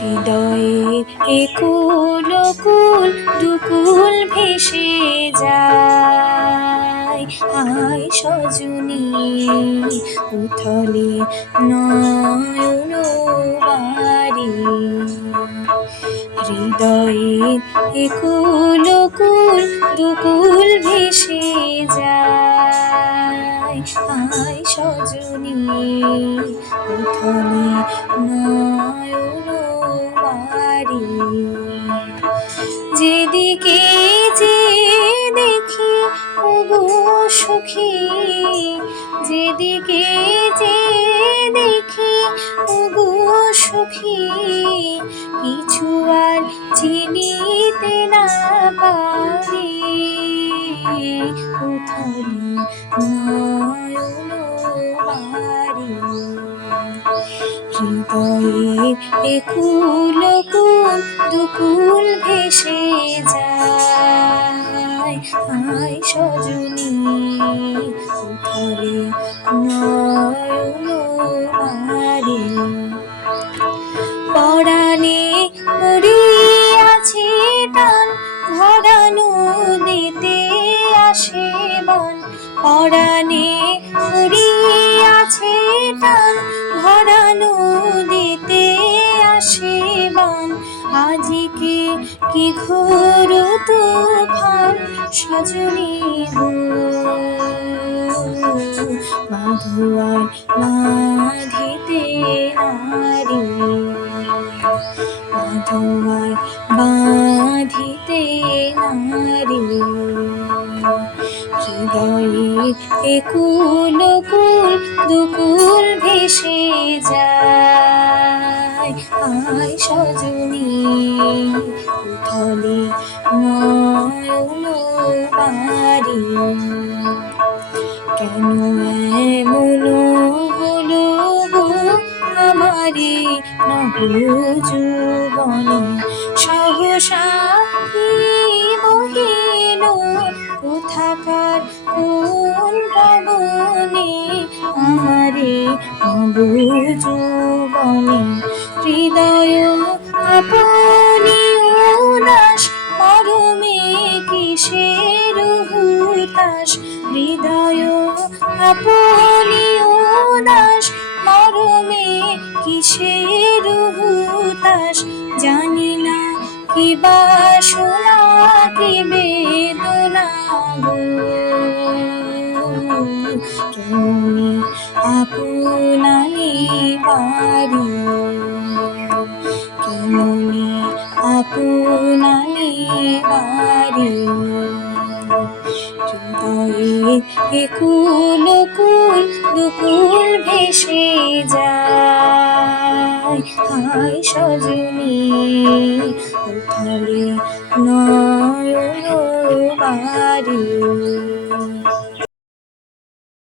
হৃদয়ের একুল কুল দুকুল ভেসে যায়। হায় সজনী উথলে নয়ন বাড়ি, হৃদয়ের একুল কুল দুকুল ভেসে যায়। হায় সজনী উথলে নয়ন বাড়ি, যেদিকে যে দেখি ওগো সখী, যেদিকে যে দেখি ওগো সখী, কিছু আর চিনিতে না পারি। উথলে নয়ন বাড়ি, হৃদয়ের একুল কুল দুকুল ভেসে যায়। হায় সজনী উথলে নয়ন বাড়ি, পরাণে মরিয়াছে টান ভরা নদীতে আসে বান। পরাণে মরিয়াছে টান ভরা নদীতে আসে বান। আজিকে কি ঘোর তুফান সজনী গো, মাধুয়ার বাঁধিতে নারী, মাধুয়ার বাঁধিতে নারী। হৃদয়ের একুল কুল দুকুল ভেসে যায়। হায় সজনী উথলে নয়ন বাড়ি, কেন এমন হলো গো আমারে নব যৌবনে। সহসা কি বহিল কোথাকার কোন পবনে, আমারে নব যৌবনে। হৃদয় আপনি উদাস মরমে কিসের হুতাশ, হৃদয় আপনি উদাস মরমে কিসের হুতাশ। জানি না কি বাসনা কি বেদনা গো, কেমনে আপনারে পারি, কেমনে আপনারে পারি। হৃদয়ের একুল কুল দুকুল ভেসে যায়। হায় সজনী উথলে নয়ন বাড়ি।